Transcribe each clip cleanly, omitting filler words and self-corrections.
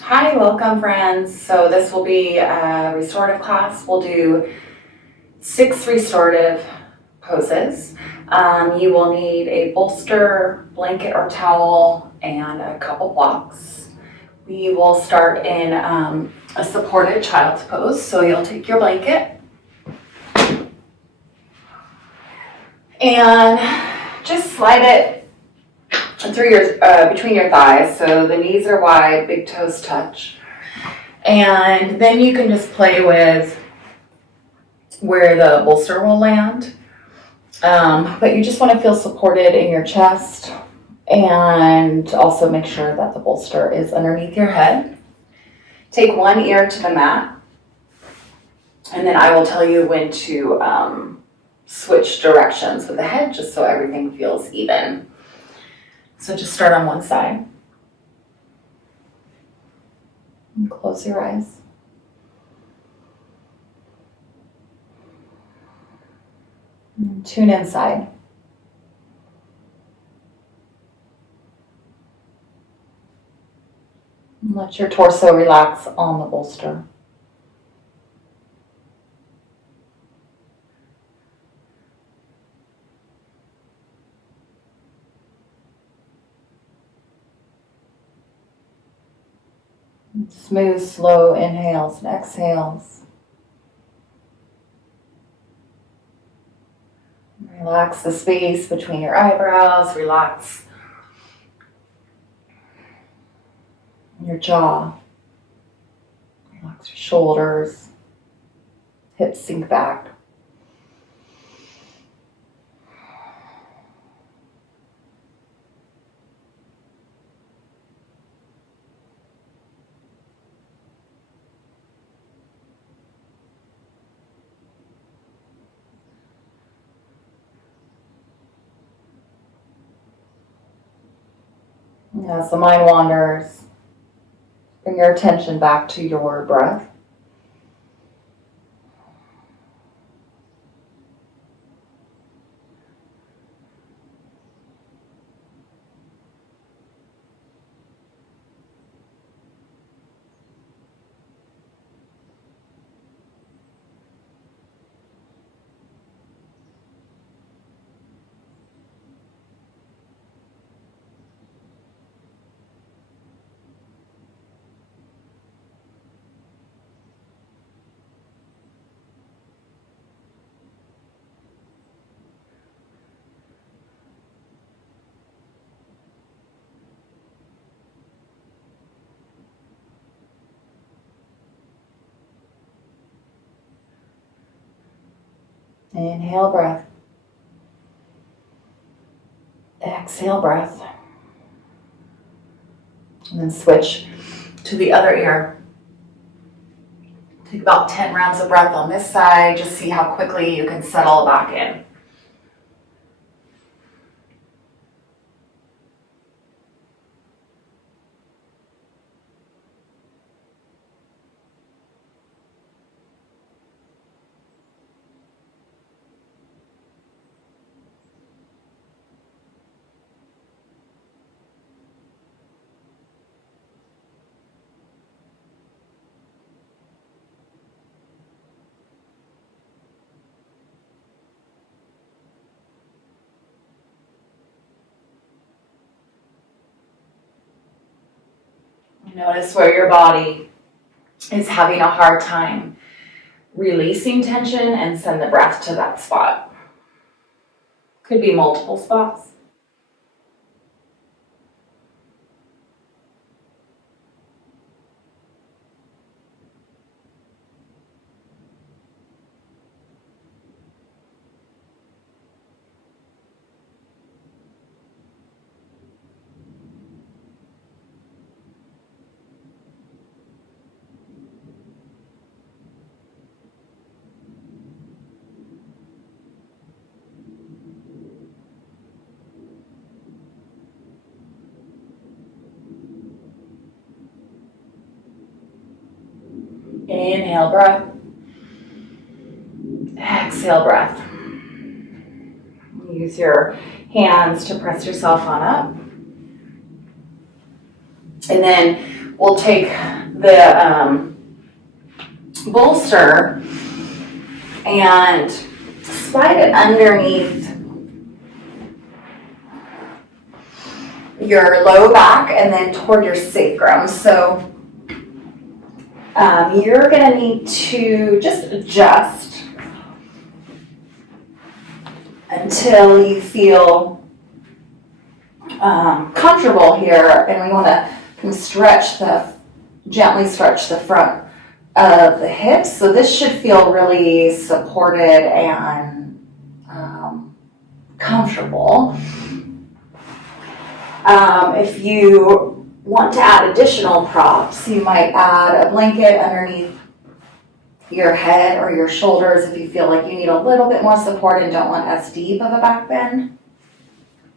Hi, welcome friends. So this will be a restorative class. We'll do 6 restorative poses. You will need a bolster, blanket or towel, and a couple blocks. We will start in a supported child's pose. So you'll take your blanket and just slide it through between your thighs, so the knees are wide, big toes touch. And then you can just play with where the bolster will land. But you just want to feel supported in your chest, and also make sure that the bolster is underneath your head. Take one ear to the mat, and then I will tell you when to switch directions with the head, just so everything feels even. So just start on one side. And close your eyes. And tune inside. And let your torso relax on the bolster. Smooth, slow inhales and exhales. Relax the space between your eyebrows. Relax your jaw. Relax your shoulders. Hips sink back. As the mind wanders, bring your attention back to your breath. Inhale breath. Exhale breath. And then switch to the other ear. Take about 10 rounds of breath on this side. Just see how quickly you can settle back in. Notice where your body is having a hard time releasing tension, and send the breath to that spot. Could be multiple spots. Inhale breath. Exhale breath. Use your hands to press yourself on up. And then we'll take the bolster and slide it underneath your low back and then toward your sacrum. So you're going to need to just adjust until you feel comfortable here, and we want to kind of gently stretch the front of the hips. So this should feel really supported and comfortable. If you want to add additional props, you might add a blanket underneath your head or your shoulders if you feel like you need a little bit more support and don't want as deep of a back bend.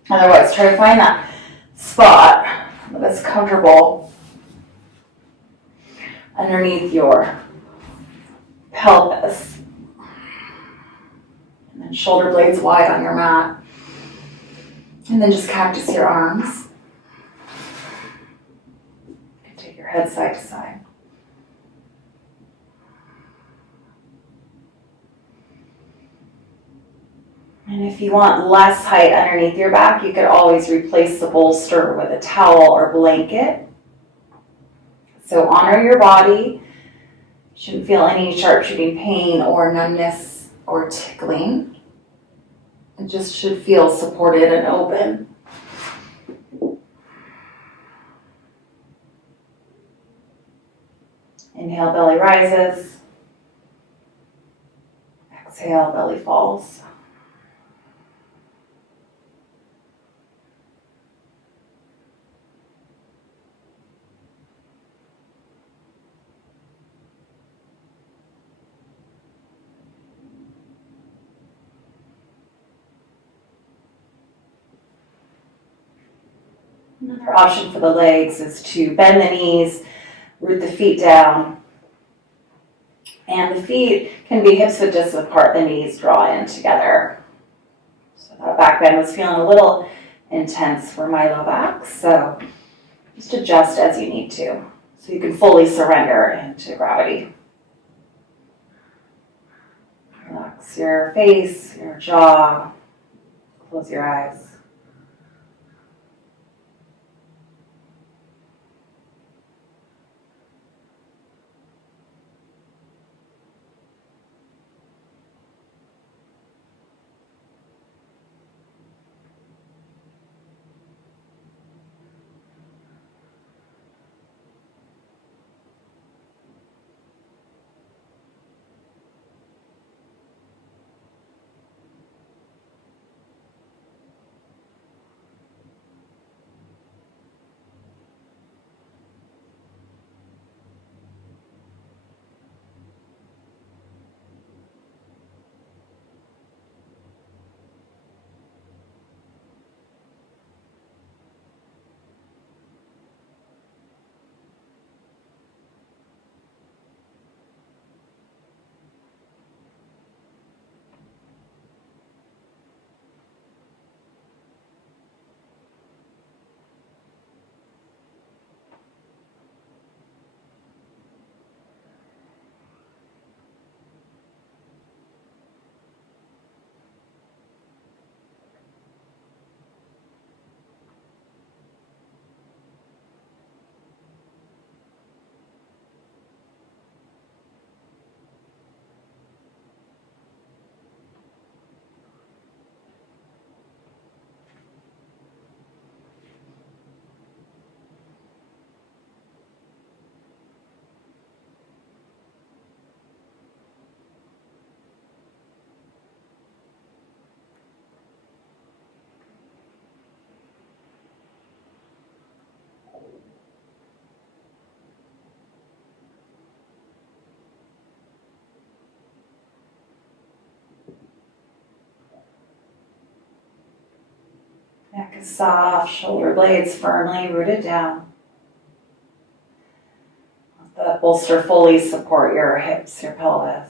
Otherwise, try to find that spot that's comfortable underneath your pelvis. And then shoulder blades wide on your mat. And then just cactus your arms. You can take your head side to side. And if you want less height underneath your back, you could always replace the bolster with a towel or blanket. So honor your body. You shouldn't feel any sharp shooting pain or numbness or tickling. It just should feel supported and open. Inhale, belly rises. Exhale, belly falls. Another option for the legs is to bend the knees, root the feet down. And the feet can be hips width distance apart, the knees draw in together. So that back bend was feeling a little intense for my low back, so just adjust as you need to, so you can fully surrender into gravity. Relax your face, your jaw, close your eyes. Neck is soft, shoulder blades firmly rooted down. Let the bolster fully support your hips, your pelvis.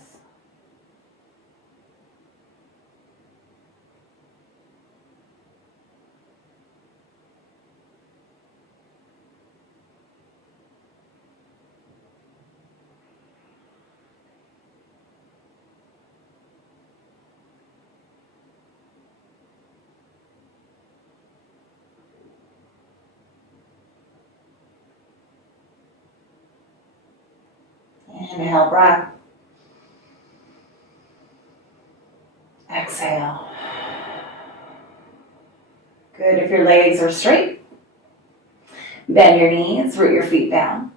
Inhale, breath. Exhale. Good. If your legs are straight, bend your knees, root your feet down.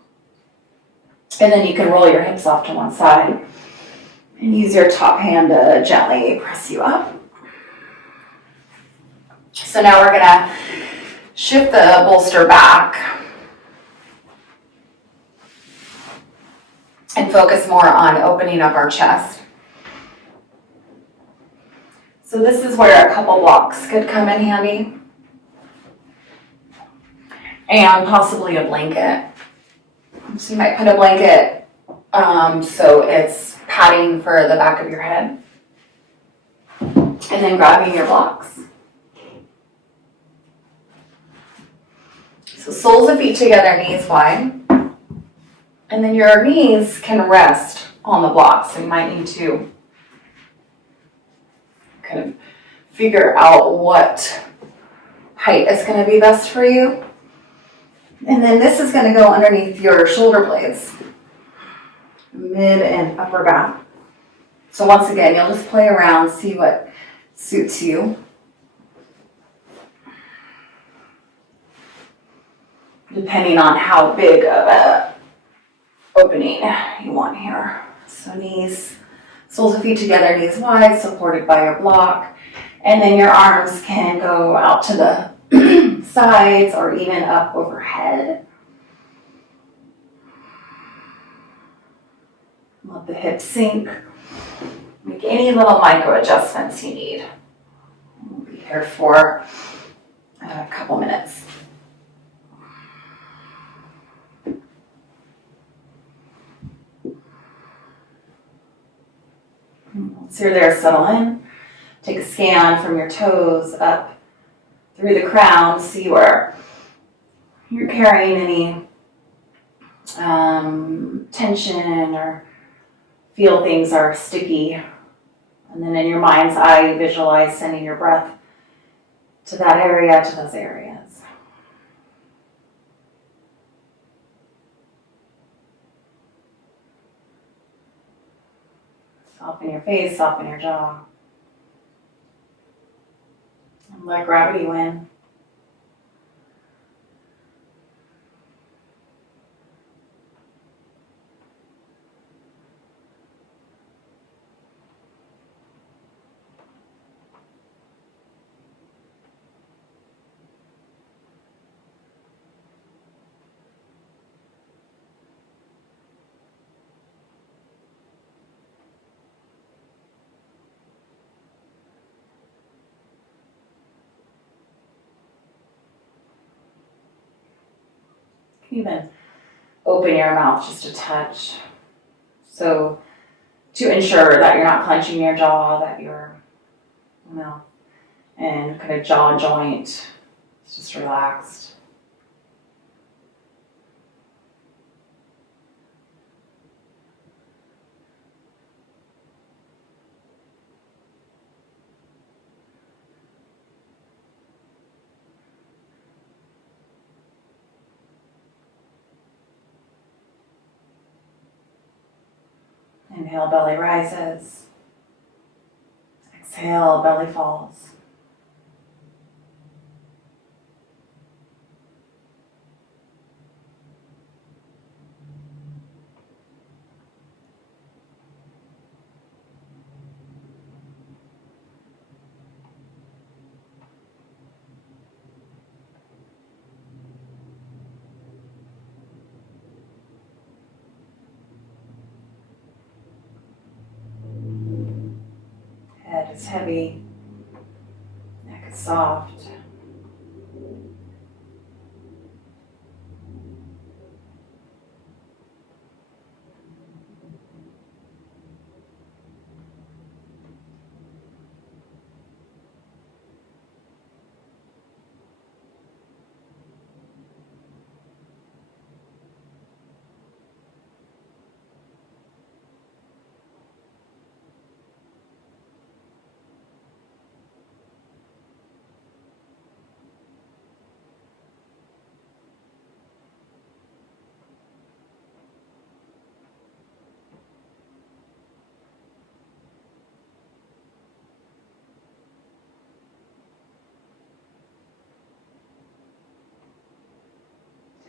And then you can roll your hips off to one side and use your top hand to gently press you up. So now we're gonna shift the bolster back and focus more on opening up our chest. So this is where a couple blocks could come in handy. And possibly a blanket. So you might put a blanket so it's padding for the back of your head. And then grabbing your blocks. So soles of feet together, knees wide. And then your knees can rest on the blocks. So you might need to kind of figure out what height is going to be best for you. And then this is going to go underneath your shoulder blades, mid and upper back. So once again, you'll just play around, see what suits you. Depending on how big of a opening you want here. So knees, soles of feet together, knees wide, supported by your block. And then your arms can go out to the sides or even up overhead. Let the hips sink. Make any little micro adjustments you need. We'll be here for a couple minutes. Once you're there, settle in. Take a scan from your toes up through the crown, see where you're carrying any tension or feel things are sticky. And then in your mind's eye, visualize sending your breath to that area, to those areas. Soften your face, soften your jaw. And let gravity win. Even open your mouth just a touch. So to ensure that you're not clenching your jaw, that your mouth and kind of jaw joint is just relaxed. Inhale, belly rises. Exhale, belly falls. Head is heavy, neck is soft.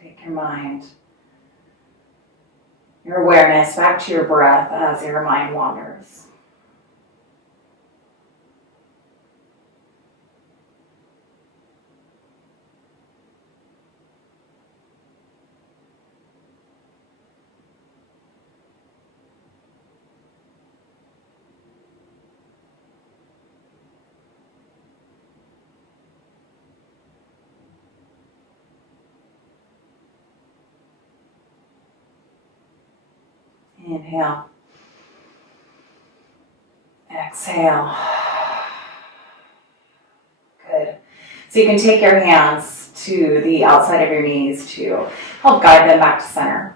Take your mind, your awareness back to your breath as your mind wanders. Inhale. Exhale. Good. So you can take your hands to the outside of your knees to help guide them back to center.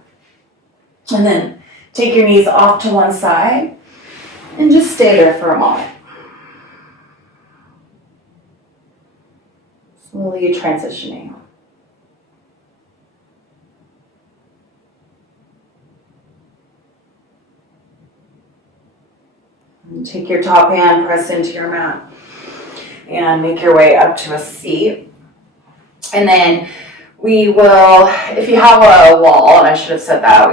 And then take your knees off to one side and just stay there for a moment. Slowly transitioning. And take your top hand, press into your mat, and make your way up to a seat. And then we will, if you have a wall, and I should have said that,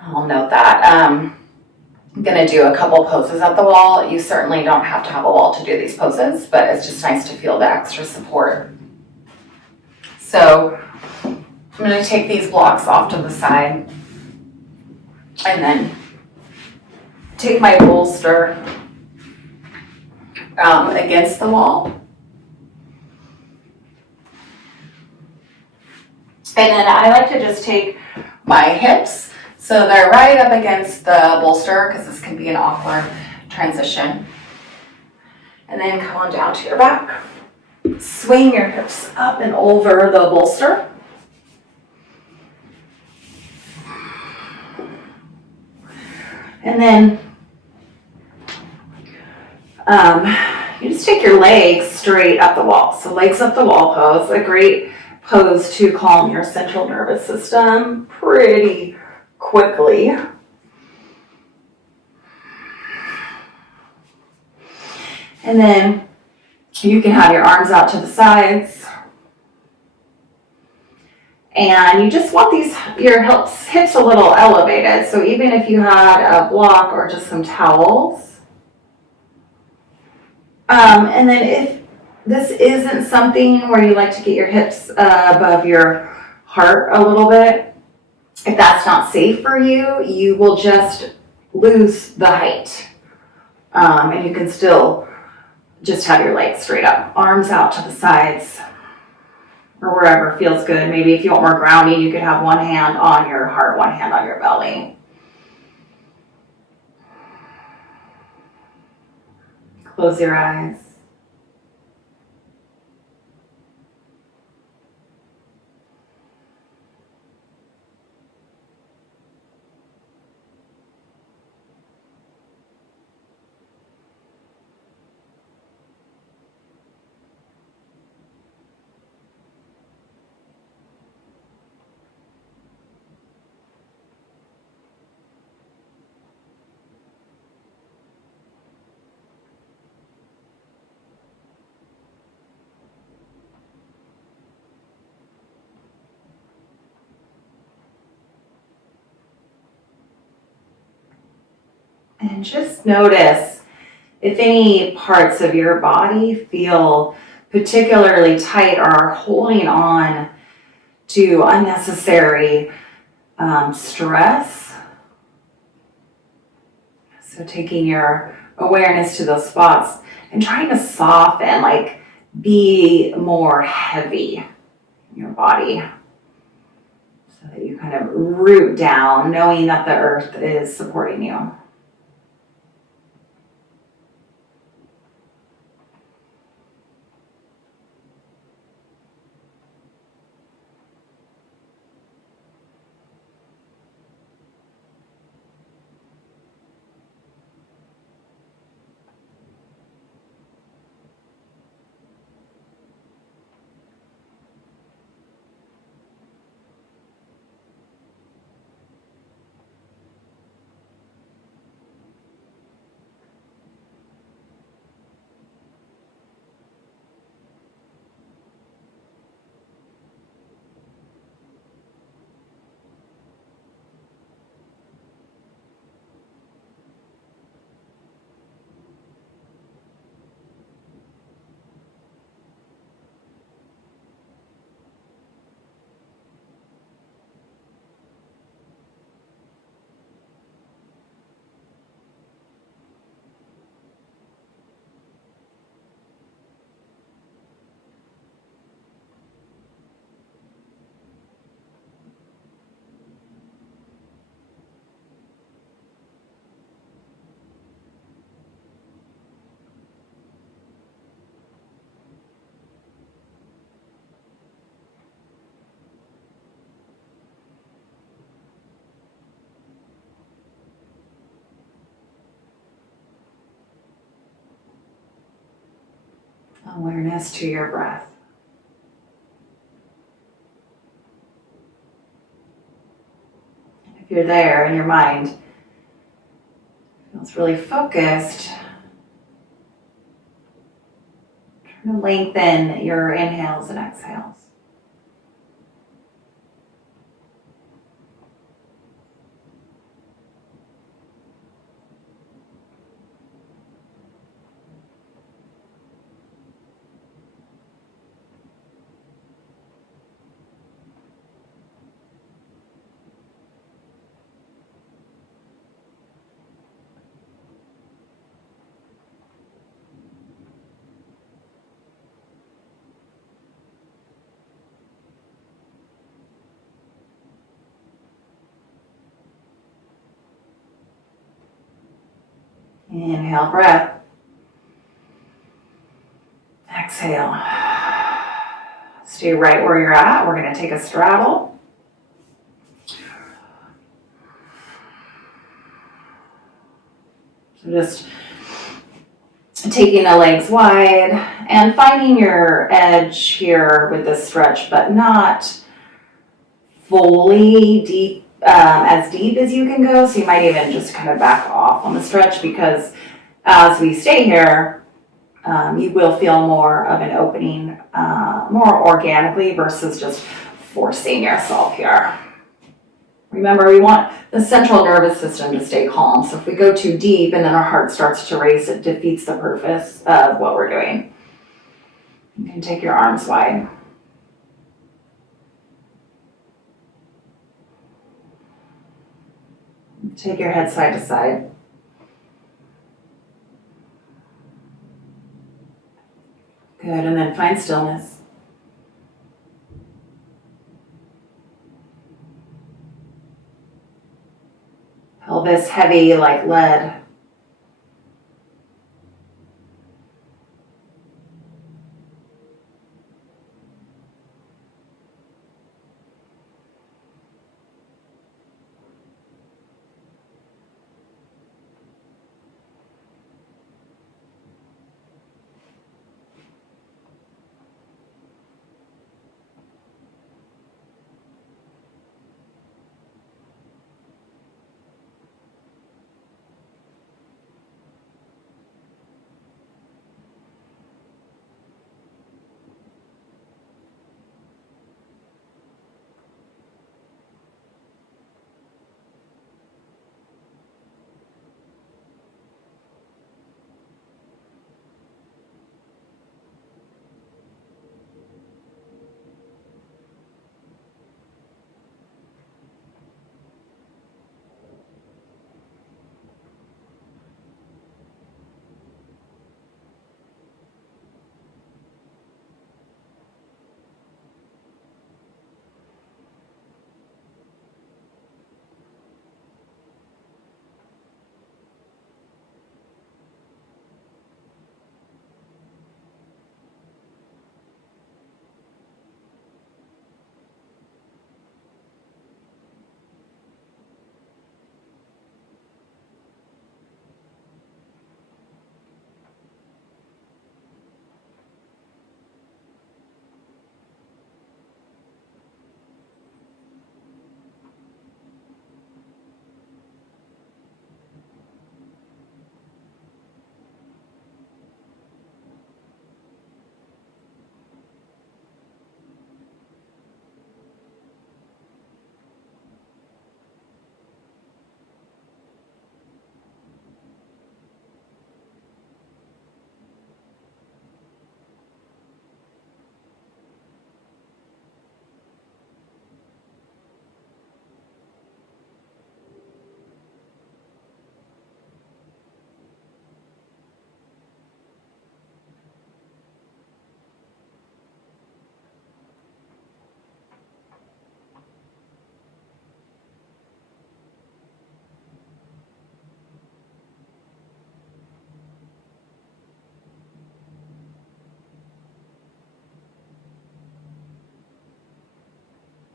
I'll note that. I'm going to do a couple poses at the wall. You certainly don't have to have a wall to do these poses, but it's just nice to feel the extra support. So I'm going to take these blocks off to the side and then take my bolster against the wall. And then I like to just take my hips so they're right up against the bolster, because this can be an awkward transition. And then come on down to your back. Swing your hips up and over the bolster. And then you just take your legs straight up the wall. So legs up the wall pose, a great pose to calm your central nervous system pretty quickly. And then you can have your arms out to the sides. And you just want your hips a little elevated. So even if you had a block or just some towels. And then if this isn't something where you like to get your hips above your heart a little bit, if that's not safe for you, you will just lose the height. And you can still just have your legs straight up, arms out to the sides, or wherever feels good. Maybe if you want more grounding, you could have one hand on your heart, one hand on your belly. Close your eyes. And just notice if any parts of your body feel particularly tight or are holding on to unnecessary stress. So taking your awareness to those spots and trying to soften, like be more heavy in your body. So that you kind of root down, knowing that the earth is supporting you. Awareness to your breath. If you're there and your mind feels really focused, try to lengthen your inhales and exhales. Inhale, breath. Exhale. Stay right where you're at. We're going to take a straddle. So just taking the legs wide and finding your edge here with this stretch, but not fully deep, as deep as you can go. So you might even just kind of back off on the stretch, because as we stay here, you will feel more of an opening, more organically versus just forcing yourself here. Remember, we want the central nervous system to stay calm. So if we go too deep and then our heart starts to race, it defeats the purpose of what we're doing. You can take your arms wide. Take your head side to side. Good, and then find stillness. Pelvis heavy like lead.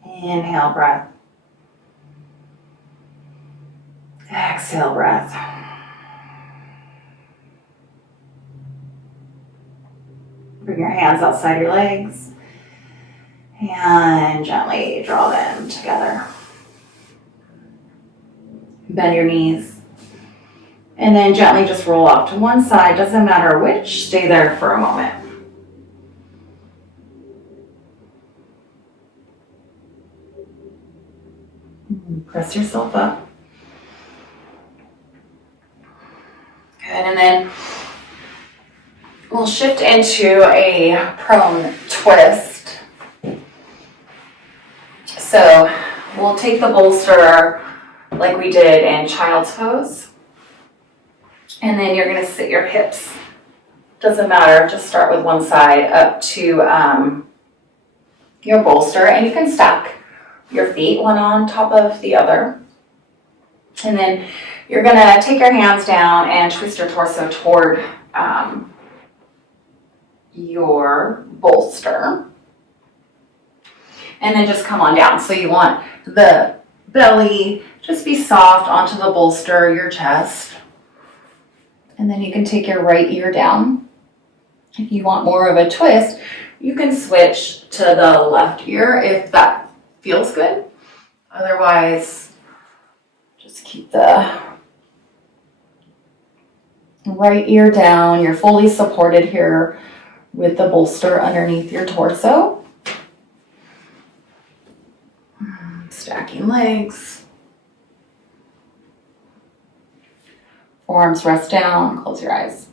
Inhale, breath. Exhale, breath. Bring your hands outside your legs and gently draw them together. Bend your knees. And then gently just roll off to one side, doesn't matter which, stay there for a moment. Press yourself up. Good, and then we'll shift into a prone twist. So we'll take the bolster like we did in child's pose. And then you're gonna sit your hips, doesn't matter, just start with one side up to your bolster, and you can stack your feet one on top of the other. And then you're gonna take your hands down and twist your torso toward your bolster. And then just come on down. So you want the belly just be soft onto the bolster, your chest. And then you can take your right ear down. If you want more of a twist, you can switch to the left ear if that feels good. Otherwise, just keep the right ear down. You're fully supported here with the bolster underneath your torso. Stacking legs. Forearms rest down, close your eyes.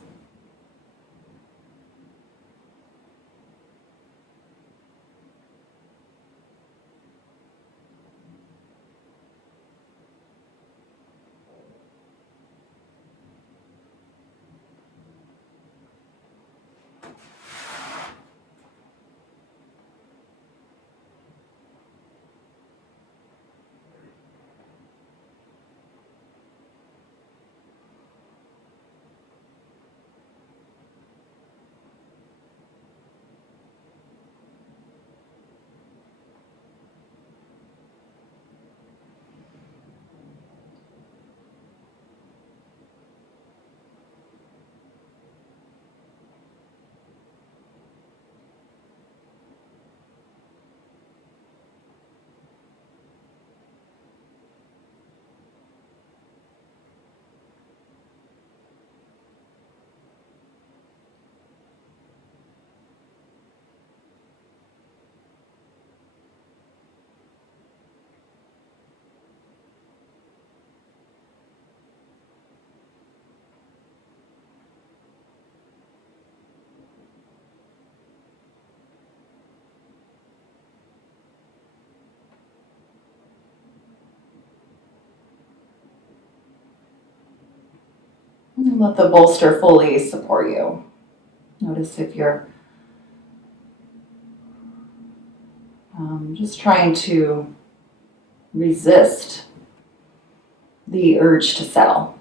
And let the bolster fully support you. Notice if you're just trying to resist the urge to settle.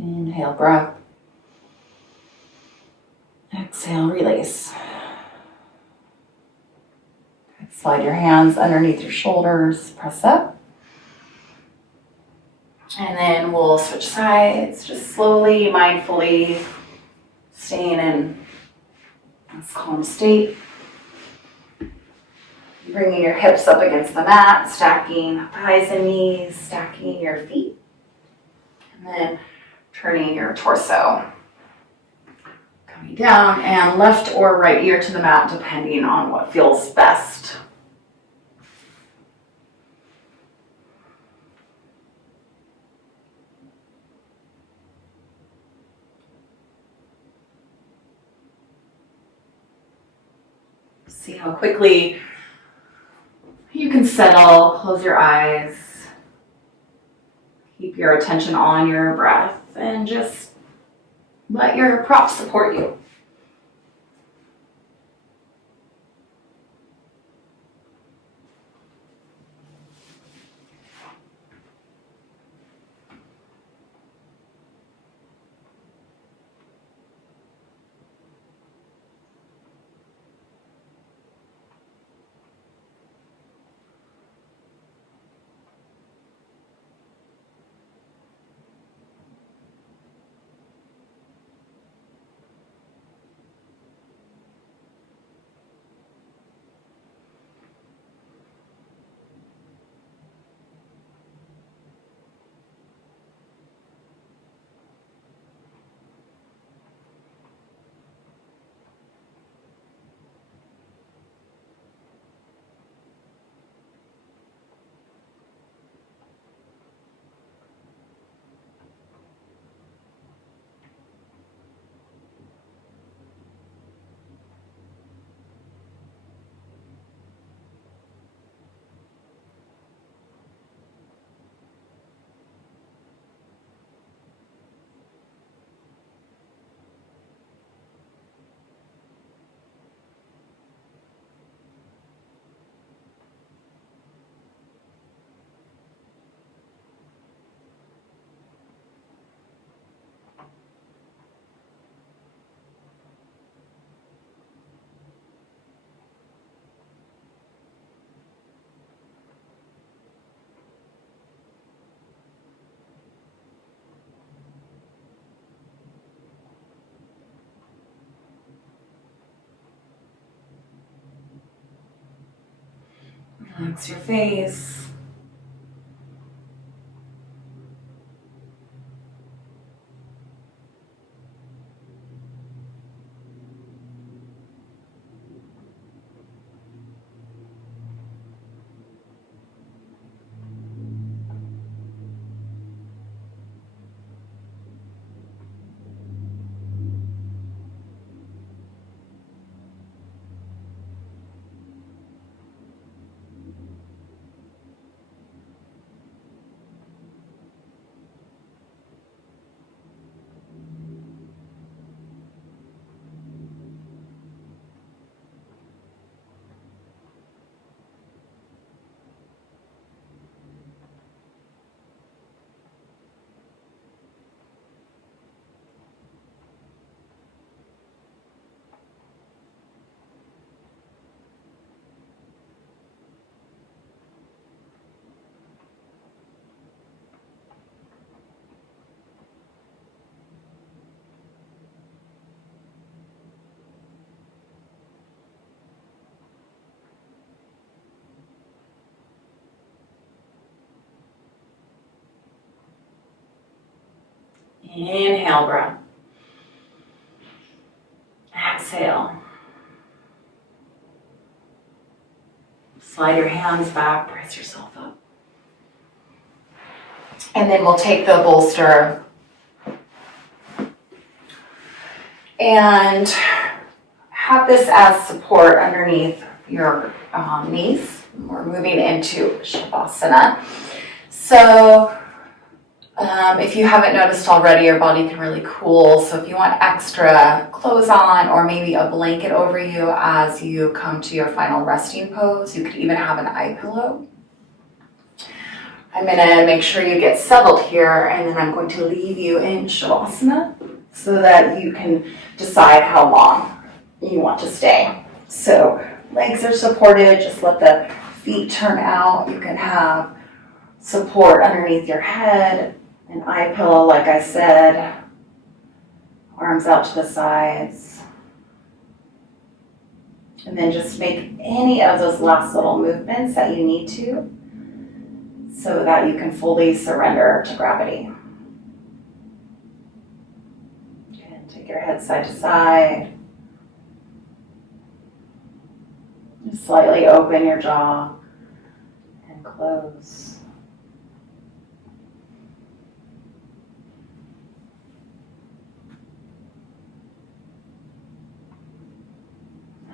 Inhale, breath. Exhale, release. Slide your hands underneath your shoulders, press up. And then we'll switch sides, just slowly, mindfully, staying in this calm state. Bringing your hips up against the mat, stacking thighs and knees, stacking your feet. And then turning your torso. Coming down and left or right ear to the mat, depending on what feels best. See how quickly you can settle, close your eyes, keep your attention on your breath, and just let your prop support you. Relax your face. Inhale, breath. Exhale. Slide your hands back, press yourself up. And then we'll take the bolster and have this as support underneath your knees. We're moving into Shavasana. So if you haven't noticed already, your body can really cool. So if you want extra clothes on or maybe a blanket over you as you come to your final resting pose, you could even have an eye pillow. I'm gonna make sure you get settled here, and then I'm going to leave you in Shavasana so that you can decide how long you want to stay. So legs are supported, just let the feet turn out. You can have support underneath your head, an eye pillow, like I said, arms out to the sides. And then just make any of those last little movements that you need to so that you can fully surrender to gravity. And take your head side to side. Just slightly open your jaw and close.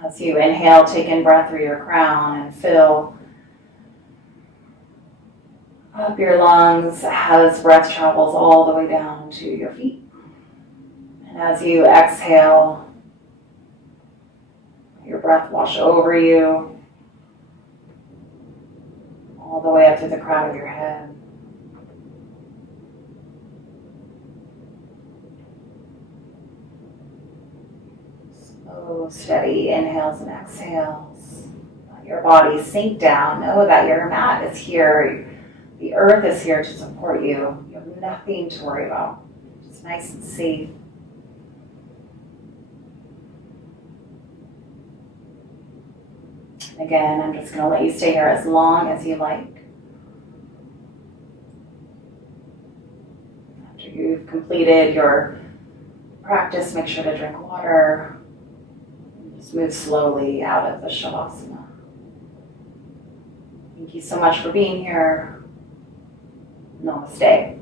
As you inhale, take in breath through your crown and fill up your lungs as breath travels all the way down to your feet. And as you exhale, your breath wash over you all the way up to the crown of your head. Slow, steady inhales and exhales. Let your body sink down. Know that your mat is here. The earth is here to support you. You have nothing to worry about. It's nice and safe. And again, I'm just going to let you stay here as long as you like. After you've completed your practice, make sure to drink water. Just move slowly out of the Shavasana. Thank you so much for being here. Namaste.